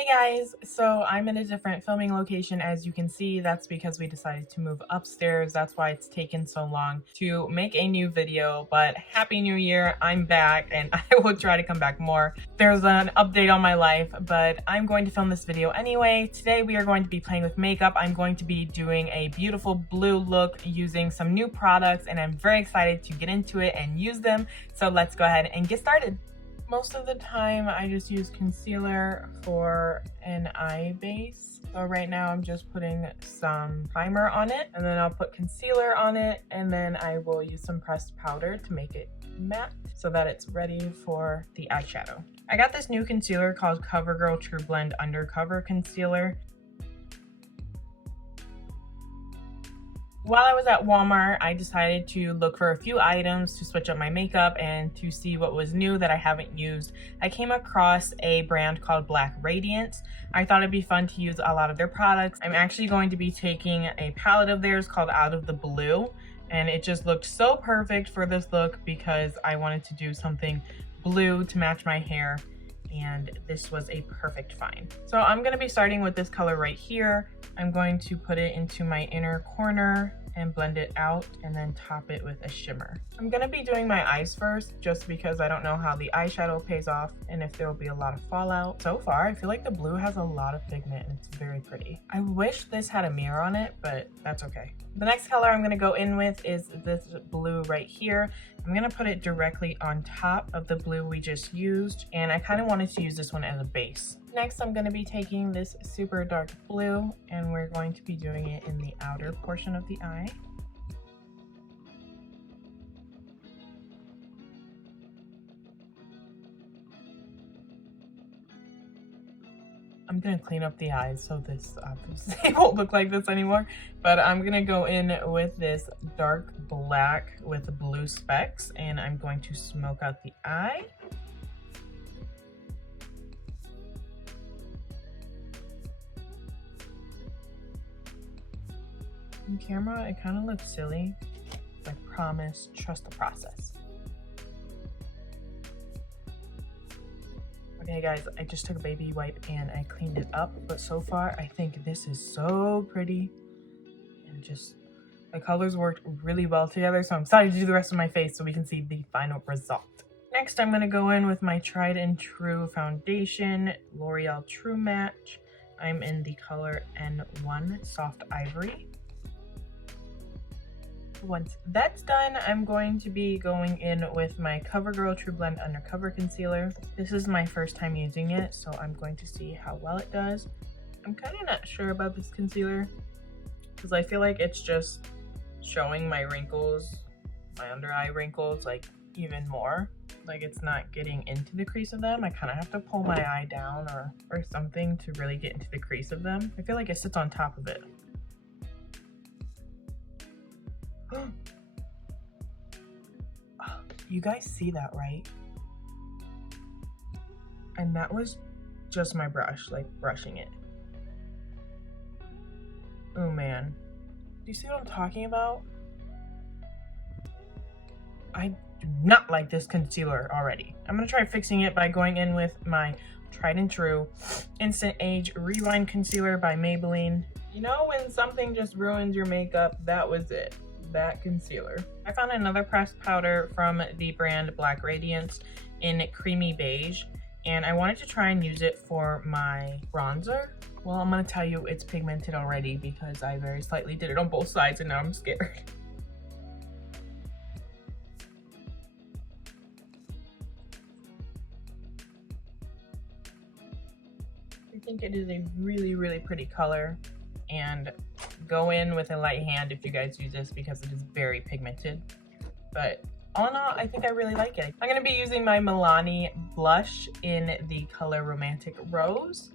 Hey guys, so I'm in a different filming location. As you can see, that's because we decided to move upstairs. That's why it's taken so long to make a new video, but happy new year. I'm back and I will try to come back more. There's an update on my life, but I'm going to film this video anyway. Today we are going to be playing with makeup. I'm going to be doing a beautiful blue look using some new products, and I'm very excited to get into it and use them. So let's go ahead and get started. Most of the time I just use concealer for an eye base. So right now I'm just putting some primer on it, and then I'll put concealer on it, and then I will use some pressed powder to make it matte so that it's ready for the eyeshadow. I got this new concealer called CoverGirl True Blend Undercover Concealer. While I was at Walmart, I decided to look for a few items to switch up my makeup and to see what was new that I haven't used. I came across a brand called Black Radiance. I thought it'd be fun to use a lot of their products. I'm actually going to be taking a palette of theirs called Out of the Blue, and it just looked so perfect for this look because I wanted to do something blue to match my hair, and this was a perfect find. So I'm going to be starting with this color right here. I'm going to put it into my inner corner and blend it out, and then top it with a shimmer. I'm going to be doing my eyes first just because I don't know how the eyeshadow pays off and if there will be a lot of fallout. So far, I feel like the blue has a lot of pigment and it's very pretty. I wish this had a mirror on it, but that's okay. The next color I'm going to go in with is this blue right here. I'm going to put it directly on top of the blue we just used, and I kind of wanted to use this one as a base. Next, I'm going to be taking this super dark blue, and we're going to be doing it in the outer portion of the eye. I'm gonna clean up the eyes so this obviously won't look like this anymore, but I'm gonna go in with this dark black with blue specks, and I'm going to smoke out the eye. On camera, it kind of looks silly. I promise, trust the process. Okay guys, I just took a baby wipe and I cleaned it up, but so far I think this is so pretty, and just the colors worked really well together, so I'm excited to do the rest of my face so we can see the final result. Next, I'm going to go in with my tried and true foundation, L'Oreal True Match. I'm in the color N1 Soft Ivory. Once that's done, I'm going to be going in with my CoverGirl True Blend Undercover Concealer. This is my first time using it, so I'm going to see how well it does. I'm kind of not sure about this concealer because I feel like it's just showing my wrinkles, my under eye wrinkles, like even more. Like it's not getting into the crease of them. I kind of have to pull my eye down or something to really get into the crease of them. I feel like it sits on top of it. You guys see that, right? And that was just my brush, like brushing it. Oh man. Do you see what I'm talking about? I do not like this concealer already. I'm gonna try fixing it by going in with my tried and true Instant Age Rewind Concealer by Maybelline. You know when something just ruins your makeup? That was it. That concealer. I found another pressed powder from the brand Black Radiance in Creamy Beige, and I wanted to try and use it for my bronzer. Well, I'm gonna tell you it's pigmented already because I very slightly did it on both sides and now I'm scared. I think it is a really, really pretty color, and go in with a light hand if you guys use this because it is very pigmented. But all in all, I think I really like it. I'm going to be using my Milani blush in the color Romantic Rose.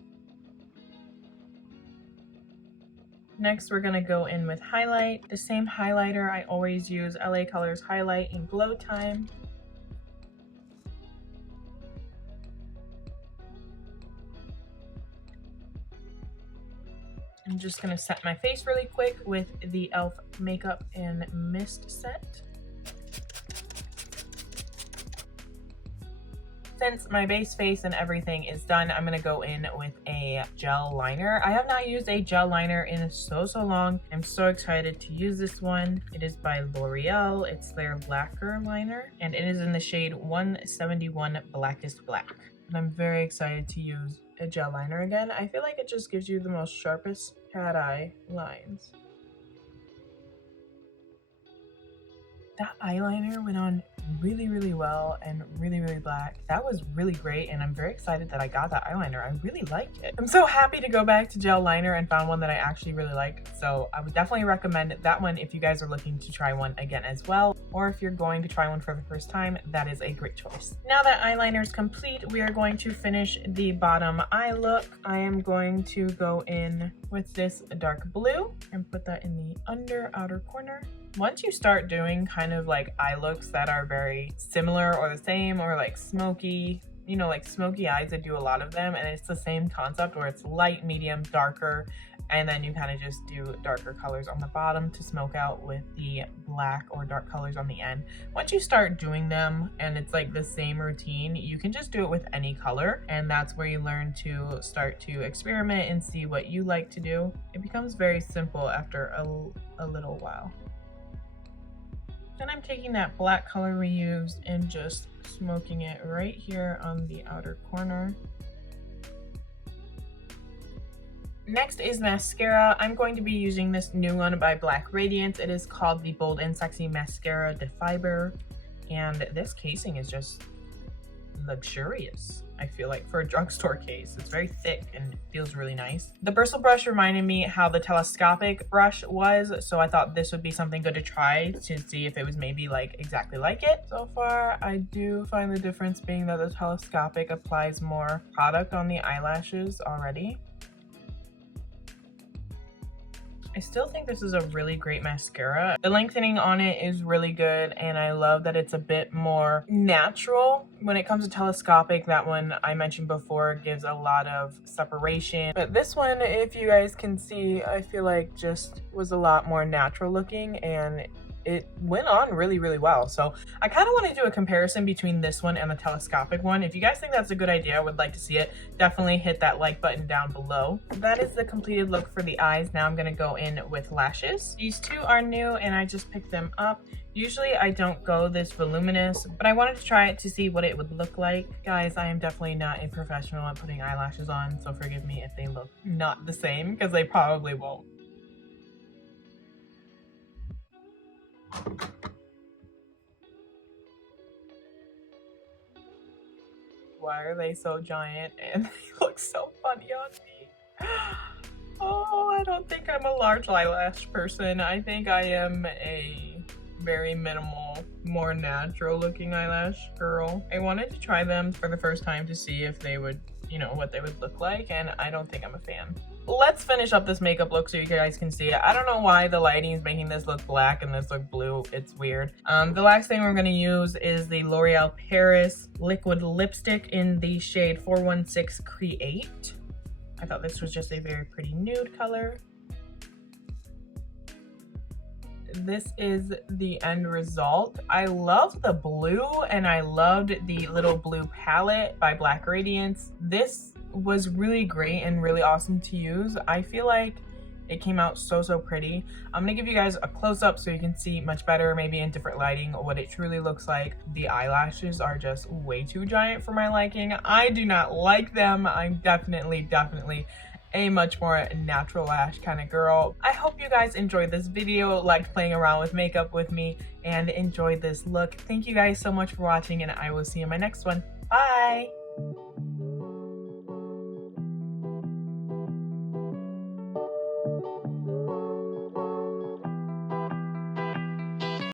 Next, we're going to go in with highlight. The same highlighter I always use, LA Colors Highlight in Glow Time. I'm just gonna set my face really quick with the e.l.f. Makeup and Mist set. since my base face and everything is done, I'm gonna go in with a gel liner. I have not used a gel liner in so long. I'm so excited to use this one. It is by L'Oreal. It's their lacquer liner, and it is in the shade 171 Blackest Black. And I'm very excited to use a gel liner again. I feel like it just gives you the most sharpest cat eye lines. That eyeliner went on really well and really black. That was really great, and I'm very excited that I got that eyeliner. I really liked it. I'm so happy to go back to gel liner and found one that I actually really like. So I would definitely recommend that one if you guys are looking to try one again as well, or if you're going to try one for the first time, that is a great choice. Now that eyeliner is complete, we are going to finish the bottom eye look. I am going to go in with this dark blue and put that in the outer corner. Once you start doing kind of like eye looks that are very similar or the same, or like smoky, you know, like smoky eyes, I do a lot of them, and it's the same concept where it's light, medium, darker, and then you kind of just do darker colors on the bottom to smoke out with the black or dark colors on the end. Once you start doing them and it's like the same routine, you can just do it with any color, and that's where you learn to start to experiment and see what you like to do. It becomes very simple after a little while. Then I'm taking that black color we used and just smoking it right here on the outer corner. Next is mascara. I'm going to be using this new one by Black Radiance. It is called the Bold and Sexy Mascara de Fiber, and this casing is just luxurious. I feel like for a drugstore case, it's very thick and feels really nice. The bristle brush reminded me how the telescopic brush was, so I thought this would be something good to try to see if it was maybe like exactly like it. So far, I do find the difference being that the telescopic applies more product on the eyelashes already. I still think this is a really great mascara. The lengthening on it is really good, and I love that it's a bit more natural. When it comes to telescopic, that one I mentioned before gives a lot of separation. But this one, if you guys can see, I feel like just was a lot more natural looking, and it went on really well. So I kind of want to do a comparison between this one and the telescopic one. If you guys think that's a good idea, I would like to see it. Definitely hit that like button down below. That is the completed look for the eyes. Now I'm going to go in with lashes. These two are new and I just picked them up. Usually I don't go this voluminous, but I wanted to try it to see what it would look like. Guys, I am definitely not a professional at putting eyelashes on, so forgive me if they look not the same, because they probably won't. Why are they so giant and they look so funny on me? Oh, I don't think I'm a large eyelash person. I think I am a very minimal, more natural looking eyelash girl. I wanted to try them for the first time to see if they would, you know, what they would look like, and I don't think I'm a fan. Let's finish up this makeup look so you guys can see it. I don't know why the lighting is making this look black and this look blue. It's weird. The last thing we're going to use is the L'Oreal Paris liquid lipstick in the shade 416 Create. I thought this was just a very pretty nude color. This is the end result. I love the blue, and I loved the little blue palette by Black Radiance. This was really great and really awesome to use. I feel like it came out so pretty. I'm gonna give you guys a close-up so you can see much better, maybe in different lighting, what it truly looks like. The eyelashes are just way too giant for my liking. I do not like them. I'm definitely a much more natural lash kind of girl. I hope you guys enjoyed this video, liked playing around with makeup with me, and enjoyed this look. Thank you guys so much for watching, and I will see you in my next one. Bye!